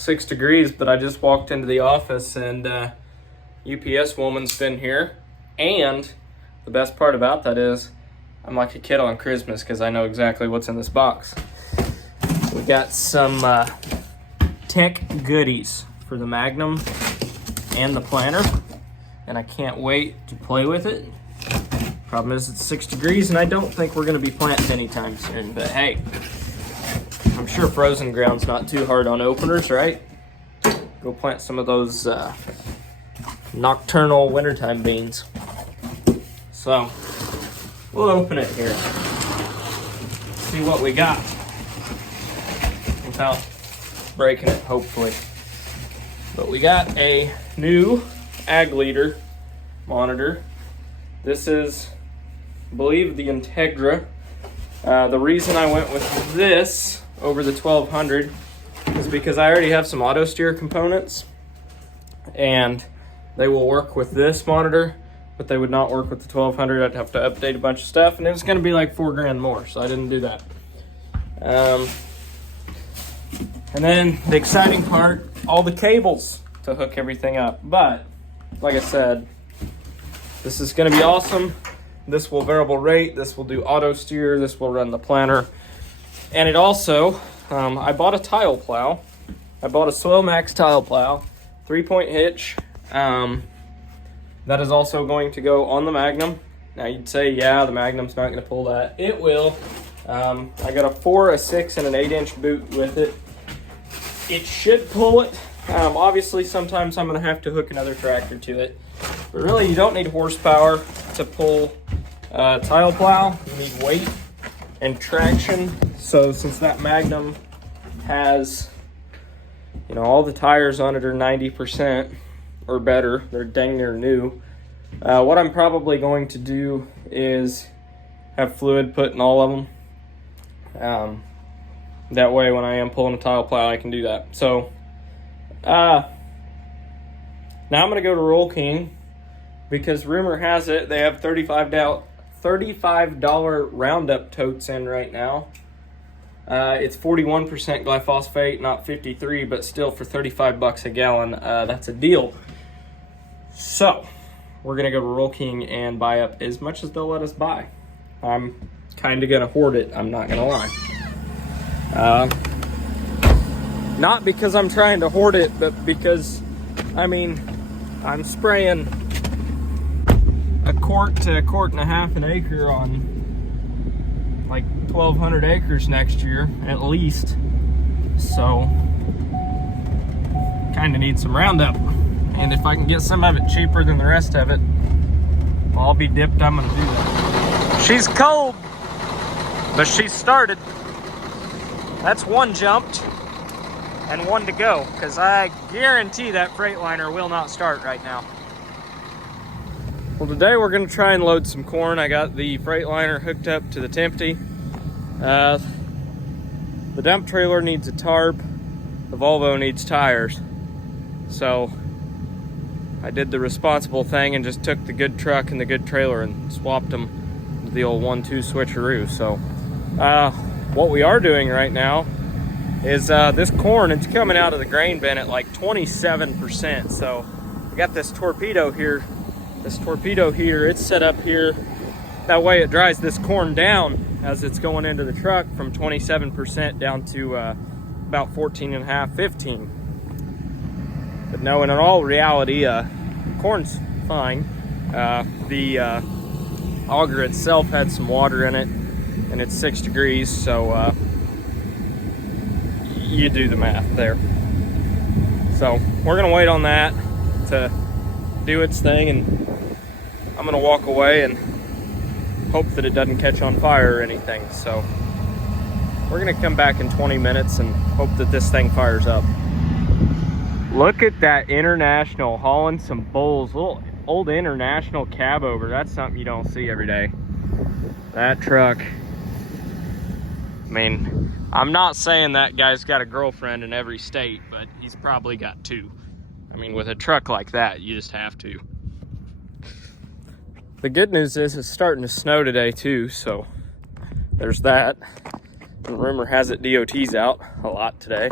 6 degrees, but I just walked into the office and UPS woman's been here. And the best part about that is I'm like a kid on Christmas because I know exactly what's in this box. We got some tech goodies for the Magnum and the planter, and I can't wait to play with it. Problem is it's 6 degrees and I don't think we're going to be planting anytime soon, but hey, I'm sure frozen ground's not too hard on openers, right? Go plant some of those nocturnal wintertime beans. So we'll open it here, see what we got without breaking it, hopefully. But we got a new ag leader monitor. This is, I believe, the Integra. The reason I went with this over the 1200 is because I already have some auto steer components and they will work with this monitor, but they would not work with the 1200. I'd have to update a bunch of stuff and it was going to be like $4 grand more, so I didn't do that. And then the exciting part, all the cables to hook everything up. But like I said, this is going to be awesome. This will variable rate, this will do auto steer, this will run the planter. And it also, I bought a tile plow. I bought a Soil Max tile plow, 3-point hitch. That is also going to go on the Magnum. Now you'd say, yeah, the Magnum's not going to pull that. It will. I got a 4, a 6, and an 8-inch boot with it. It should pull it. Obviously, sometimes I'm going to have to hook another tractor to it. But really, you don't need horsepower to pull a tile plow. You need weight and traction. So since that Magnum has, you know, all the tires on it are 90% or better, they're dang near new. What I'm probably going to do is have fluid put in all of them. That way when I am pulling a tile plow, I can do that. So now I'm going to go to Roll King because rumor has it they have $35 Roundup totes in right now. It's 41% glyphosate, not 53, but still for $35 a gallon, that's a deal. So we're gonna go to Roll King and buy up as much as they'll let us buy. I'm kind of gonna hoard it, I'm not gonna lie. Not because I'm trying to hoard it, but because, I mean, I'm spraying a quart to a quart and a half an acre on like 1,200 acres next year at least, so kind of need some Roundup, and if I can get some of it cheaper than the rest of it, well, I'll be dipped. I'm gonna do that. She's cold, but she started. That's one jumped and one to go, because I guarantee that Freightliner will not start right now. Well, today we're going to try and load some corn. I got the Freightliner hooked up to the Tempty. The dump trailer needs a tarp. The Volvo needs tires. So I did the responsible thing and just took the good truck and the good trailer and swapped them to the old 1-2 switcheroo. So what we are doing right now is this corn, it's coming out of the grain bin at like 27%. So we got this torpedo here. This torpedo here, it's set up here. That way it dries this corn down as it's going into the truck from 27% down to about 14.5, 15. But no, in all reality, corn's fine. The auger itself had some water in it, and it's 6 degrees, so you do the math there. So we're gonna wait on that to do its thing, and I'm gonna walk away and hope that it doesn't catch on fire or anything. So we're gonna come back in 20 minutes and hope that this thing fires up. Look at that International hauling some bulls, little old International cab over. That's something you don't see every day. That truck, I mean, I'm not saying that guy's got a girlfriend in every state, but he's probably got 2. I mean, with a truck like that, you just have to. The good news is it's starting to snow today too, so there's that. And rumor has it DOT's out a lot today.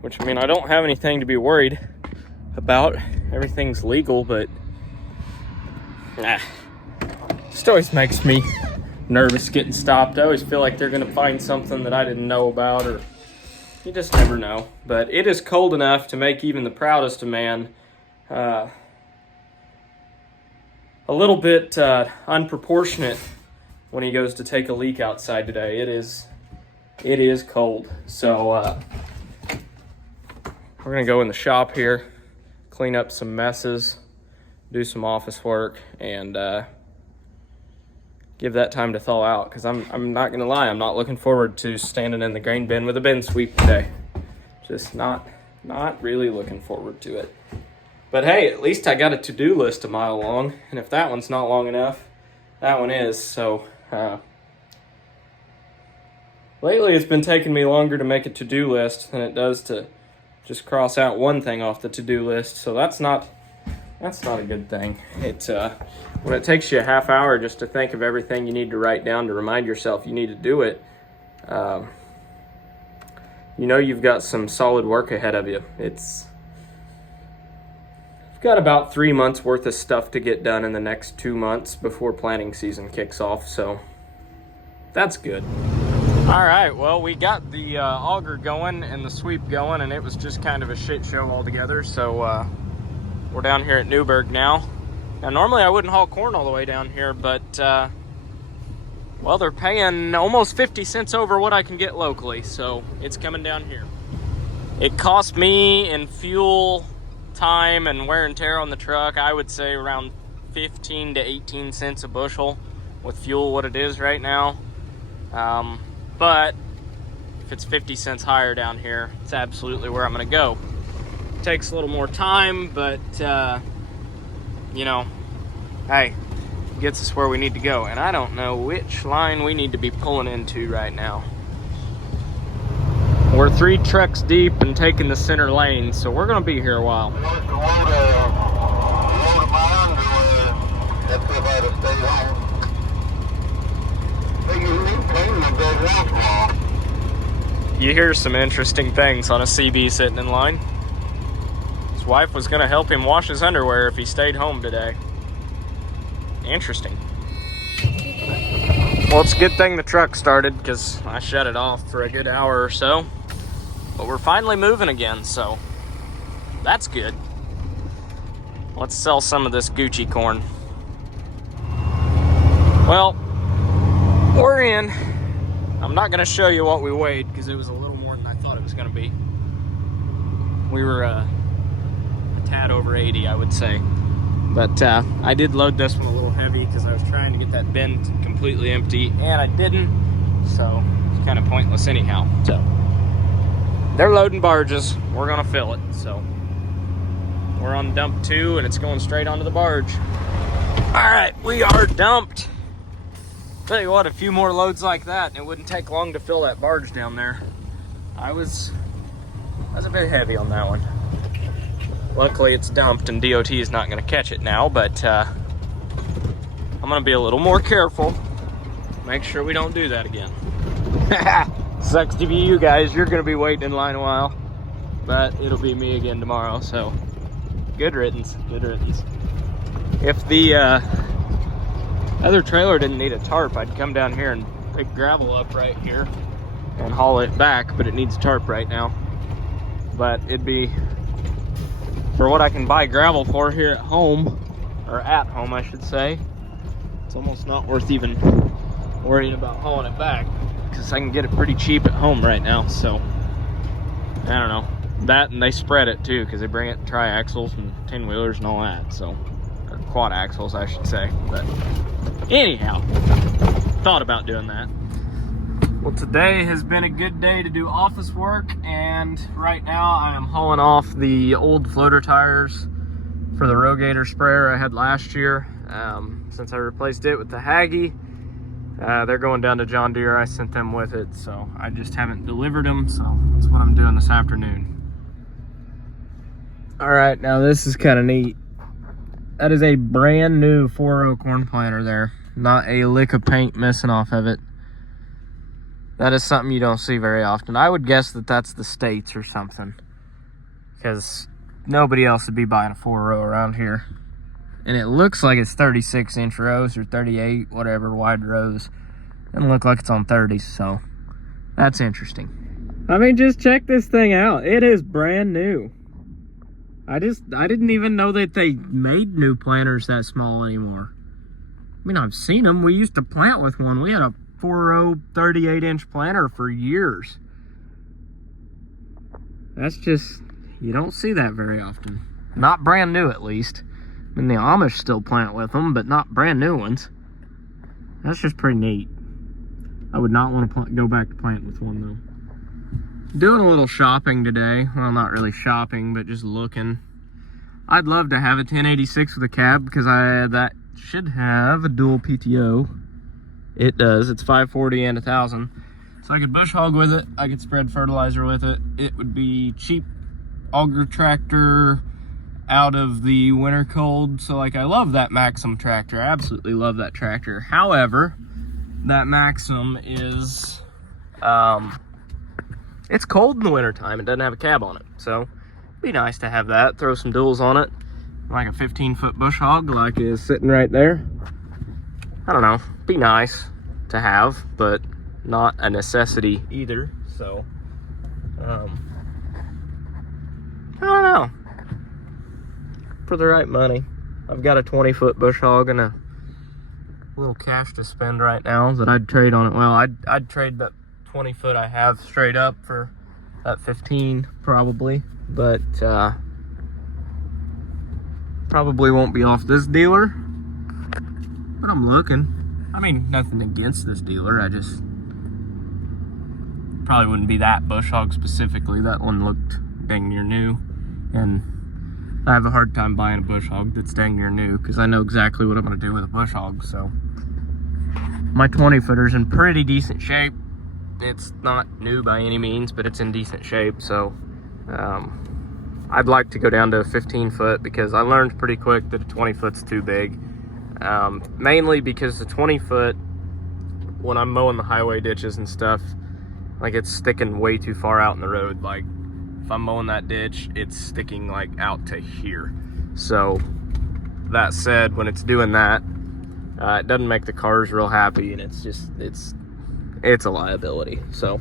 which, I mean, I don't have anything to be worried about. Everything's legal, but just always makes me nervous getting stopped. I always feel like they're gonna find something that I didn't know about, or you just never know. But it is cold enough to make even the proudest of man a little bit unproportionate when he goes to take a leak outside today. It is cold. So we're gonna go in the shop here, clean up some messes, do some office work, and give that time to thaw out, because I'm not gonna lie, I'm not looking forward to standing in the grain bin with a bin sweep today. Just not really looking forward to it. But hey, at least I got a to-do list a mile long, and if that one's not long enough, that one is. So lately it's been taking me longer to make a to-do list than it does to just cross out one thing off the to-do list. So that's not a good thing. It's when it takes you a half hour just to think of everything you need to write down to remind yourself you need to do it, you know you've got some solid work ahead of you. I've got about 3 months worth of stuff to get done in the next 2 months before planting season kicks off, so that's good. All right, well, we got the auger going and the sweep going, and it was just kind of a shit show altogether, so we're down here at Newburgh now. Now, normally I wouldn't haul corn all the way down here, but, well, they're paying almost 50 cents over what I can get locally, so it's coming down here. It cost me in fuel, time, and wear and tear on the truck, I would say around 15 to 18 cents a bushel with fuel what it is right now. But if it's 50 cents higher down here, it's absolutely where I'm going to go. It takes a little more time, but you know, hey, gets us where we need to go. And I don't know which line we need to be pulling into right now. We're 3 trucks deep and taking the center lane, so we're gonna be here a while. You hear some interesting things on a CB sitting in line. His wife was gonna help him wash his underwear if he stayed home today. Interesting. Well, it's a good thing the truck started, because I shut it off for a good hour or so. But we're finally moving again, so that's good. Let's sell some of this Gucci corn. Well, we're in. I'm not going to show you what we weighed, because it was a little more than I thought it was going to be. We were a tad over 80, I would say. But I did load this one a little heavy because I was trying to get that bin completely empty, and I didn't, so it's kind of pointless anyhow. So they're loading barges. We're gonna fill it. So we're on dump 2, and it's going straight onto the barge. All right, we are dumped. Tell you what, a few more loads like that, and it wouldn't take long to fill that barge down there. I was a bit heavy on that one. Luckily, it's dumped, and DOT is not going to catch it now, but I'm going to be a little more careful. Make sure we don't do that again. Sucks to be you guys. You're going to be waiting in line a while, but it'll be me again tomorrow, so good riddance, good riddance. If the other trailer didn't need a tarp, I'd come down here and pick gravel up right here and haul it back, but it needs a tarp right now. But it'd be, for what I can buy gravel for here at home, or at home I should say, it's almost not worth even worrying about hauling it back, because I can get it pretty cheap at home right now. So I don't know, that, and they spread it too, because they bring it in tri-axles and 10-wheelers and all that, so, or quad axles I should say. But anyhow, thought about doing that. Well, today has been a good day to do office work, and right now I am hauling off the old floater tires for the Rogator sprayer I had last year. Since I replaced it with the Haggy, they're going down to John Deere. I sent them with it, so I just haven't delivered them, so that's what I'm doing this afternoon. All right, now this is kind of neat. That is a brand new 4-row corn planter there. Not a lick of paint missing off of it. That is something you don't see very often. I would guess that that's the States or something. because nobody else would be buying a 4-row around here. And it looks like it's 36-inch rows or 38, whatever, wide rows. Doesn't look like it's on 30s, so that's interesting. I mean, just check this thing out. It is brand new. I didn't even know that they made new planters that small anymore. I mean, I've seen them. We used to plant with one. We had a 4-row 38-inch planter for years. That's just, you don't see that very often. Not brand new, at least. I mean, the Amish still plant with them, but not brand new ones. That's just pretty neat. I would not want to go back to planting with one, though. Doing a little shopping today. Well, not really shopping, but just looking. I'd love to have a 1086 with a cab, because that should have a dual PTO. It does. It's 540 and 1000. So I could bush hog with it. I could spread fertilizer with it. It would be cheap auger tractor out of the winter cold. So like, I love that Maxim tractor. I absolutely love that tractor. However, that Maxim is it's cold in the winter time. It doesn't have a cab on it, so it'd be nice to have that. Throw some duals on it, like a 15-foot bush hog like is sitting right there. I don't know, be nice to have, but not a necessity either. So I don't know, for the right money. I've got a 20-foot bush hog and a little cash to spend right now that I'd trade on it. Well, I'd trade that 20-foot I have straight up for that 15 probably, but probably won't be off this dealer, but I'm looking. I mean, nothing against this dealer, I just probably wouldn't be that bush hog specifically. That one looked dang near new, and I have a hard time buying a bush hog that's dang near new because I know exactly what I'm going to do with a bush hog. So my 20-footer's in pretty decent shape. It's not new by any means, but it's in decent shape. So I'd like to go down to a 15-foot because I learned pretty quick that a 20-foot's too big. Mainly because the 20-foot, when I'm mowing the highway ditches and stuff, like, it's sticking way too far out in the road. Like, if I'm mowing that ditch, it's sticking like out to here. So that said, when it's doing that, it doesn't make the cars real happy, and it's just, it's a liability. So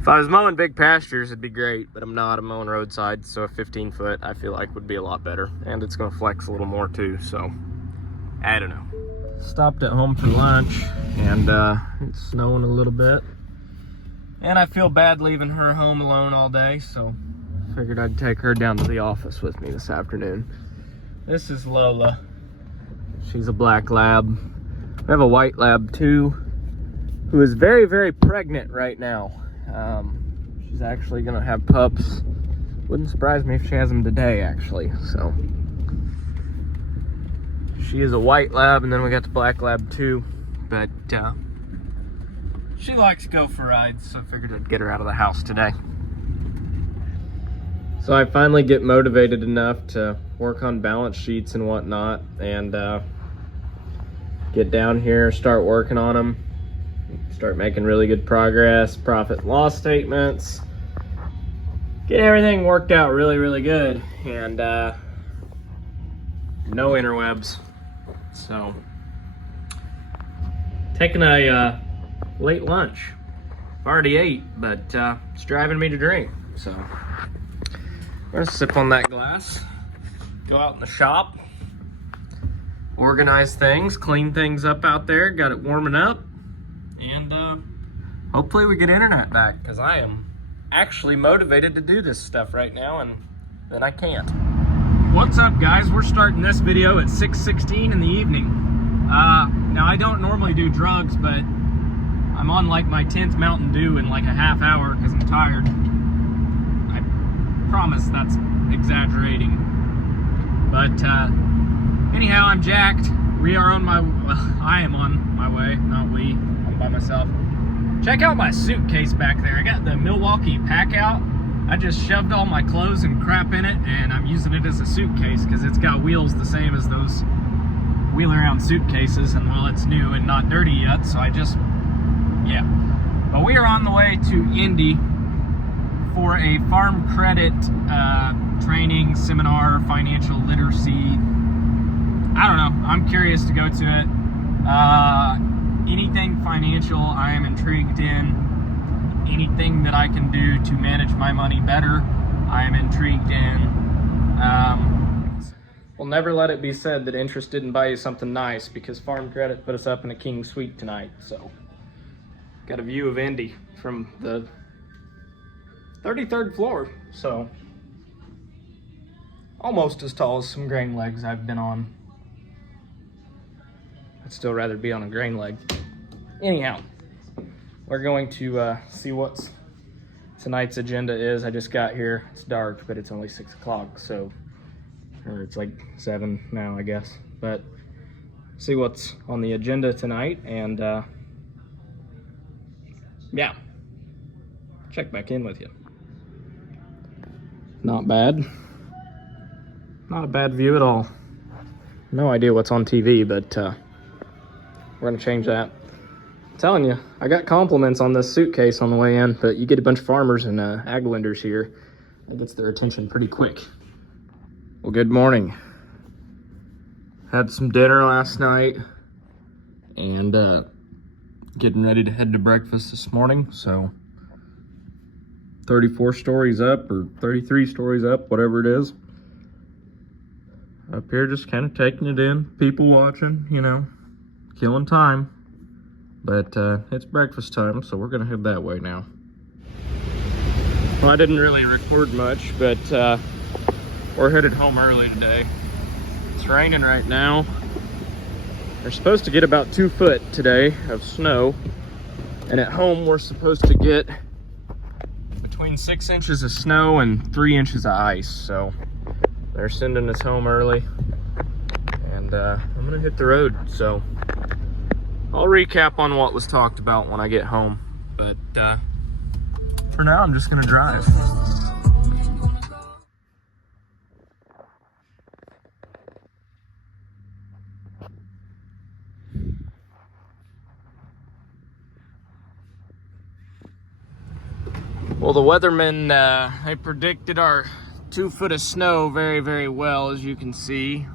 if I was mowing big pastures, it'd be great, but I'm not. I'm mowing roadside, so a 15-foot I feel like would be a lot better, and it's gonna flex a little more too. So I don't know. Stopped at home for lunch, and it's snowing a little bit, and I feel bad leaving her home alone all day, so figured I'd take her down to the office with me this afternoon. This is Lola. She's a black lab. We have a white lab too, who is very, very pregnant right now. She's actually gonna have pups. Wouldn't surprise me if she has them today, actually. So she is a white lab, and then we got the black lab too. But she likes to go for rides, so I figured I'd get her out of the house today. So I finally get motivated enough to work on balance sheets and whatnot, and get down here, start working on them, start making really good progress, profit and loss statements, get everything worked out really, really good, and no interwebs. So taking a late lunch. I've already ate, but it's driving me to drink. So I'm gonna sip on that glass, go out in the shop, organize things, clean things up out there, got it warming up, and hopefully we get internet back, because I am actually motivated to do this stuff right now, and then I can't. What's up, guys? We're starting this video at 6:16 in the evening. Now I don't normally do drugs, but I'm on like my 10th Mountain Dew in like a half hour because I'm tired. I promise that's exaggerating. But anyhow, I'm jacked. We are on my, well, I am on my way, not we, I'm by myself. Check out my suitcase back there. I got the Milwaukee pack out. I just shoved all my clothes and crap in it, and I'm using it as a suitcase because it's got wheels the same as those wheel around suitcases, and well, it's new and not dirty yet, so I just, yeah. But we are on the way to Indy for a farm credit training seminar, financial literacy. I don't know. I'm curious to go to it. Anything financial I am intrigued in. Anything that I can do to manage my money better, I am intrigued in. Well, never let it be said that interest didn't buy you something nice, because farm credit put us up in a king suite tonight. So got a view of Indy from the 33rd floor, so almost as tall as some grain legs I've been on. I'd still rather be on a grain leg. Anyhow, we're going to see what tonight's agenda is. I just got here. It's dark, but it's only 6 o'clock, so, or it's like 7 now, I guess. But see what's on the agenda tonight, and yeah, check back in with you. Not bad. Not a bad view at all. No idea what's on TV, but we're gonna change that. I'm telling you, I got compliments on this suitcase on the way in, but you get a bunch of farmers and ag lenders here. It gets their attention pretty quick. Well, good morning. Had some dinner last night and getting ready to head to breakfast this morning. So 34 stories up or 33 stories up, whatever it is. Up here just kind of taking it in, people watching, you know, killing time. But it's breakfast time, so we're gonna head that way now. Well, I didn't really record much, but we're headed home early today. It's raining right now. We're supposed to get about 2 foot today of snow, and at home we're supposed to get between 6 inches of snow and 3 inches of ice. So they're sending us home early, and I'm gonna hit the road. So I'll recap on what was talked about when I get home, but for now I'm just gonna drive. Well, the weathermen, they predicted our 2 foot of snow very, very well, as you can see.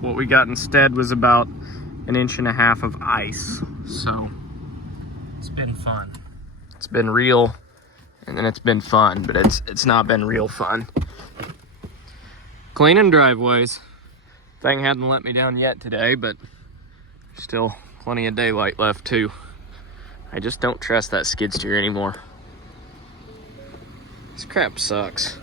What we got instead was about 1.5 inches of ice. So it's been fun. It's been real, and then it's been fun, but it's not been real fun. Cleaning driveways. Thing hadn't let me down yet today, but still plenty of daylight left too. I just don't trust that skid steer anymore. This crap sucks.